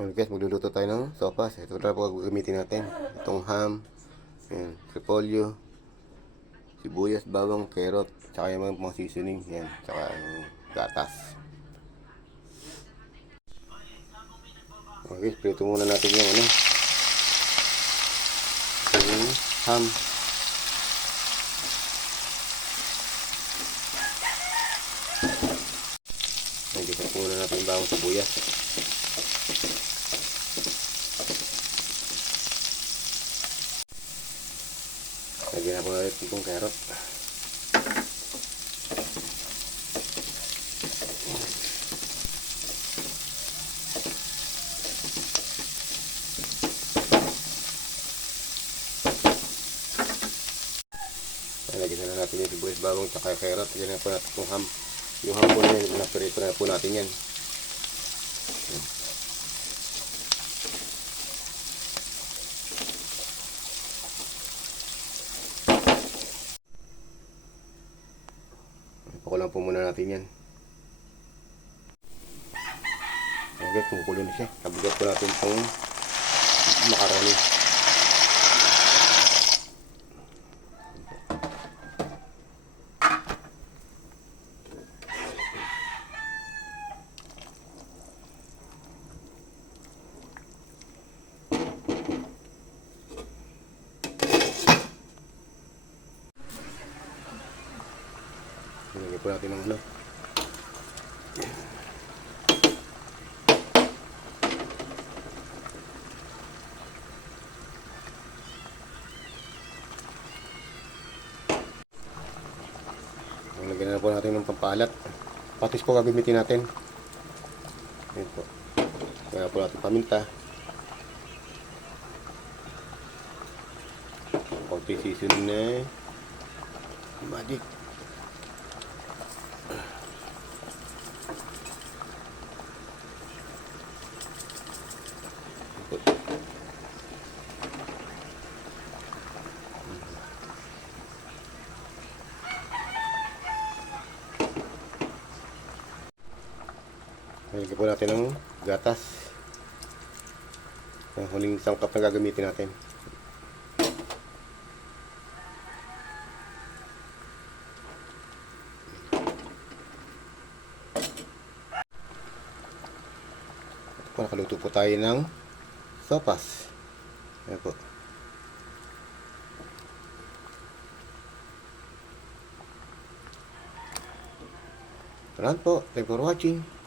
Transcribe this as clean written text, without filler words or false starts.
Okay guys, magluluto tayo ng sopas. Ito na po gagamitin natin. Itong ham, yan, repolyo, sibuyas, bawang, carrot, tsaka yung mga seasoning, yan, tsaka yung gatas. Okay, prito muna natin yung yung ham. Nagisa muna natin yung bawang sibuyas. Lagyan na po natin itong carrot. Lagyan na natin yung sibuyas, bawang, tsaka carrot. Lagyan na po natin itong ham. Yung ham po na yun, naprito na po natin yan. Pakulang po muna natin yan. Okay, kumukulo na siya. Kabigat po natin itong macaroni. Lagyan po natin ng lagyan na po natin ng pampalat. Patis po gagamitin natin. Ayan po. Lagyan po natin paminta. Konti seasoning na magic. Lagyan po natin ng gatas. Ang huling sangkap na gagamitin natin. Nakaluto po tayo ng sopas. Ayan po. Salamat po. Thank you for watching.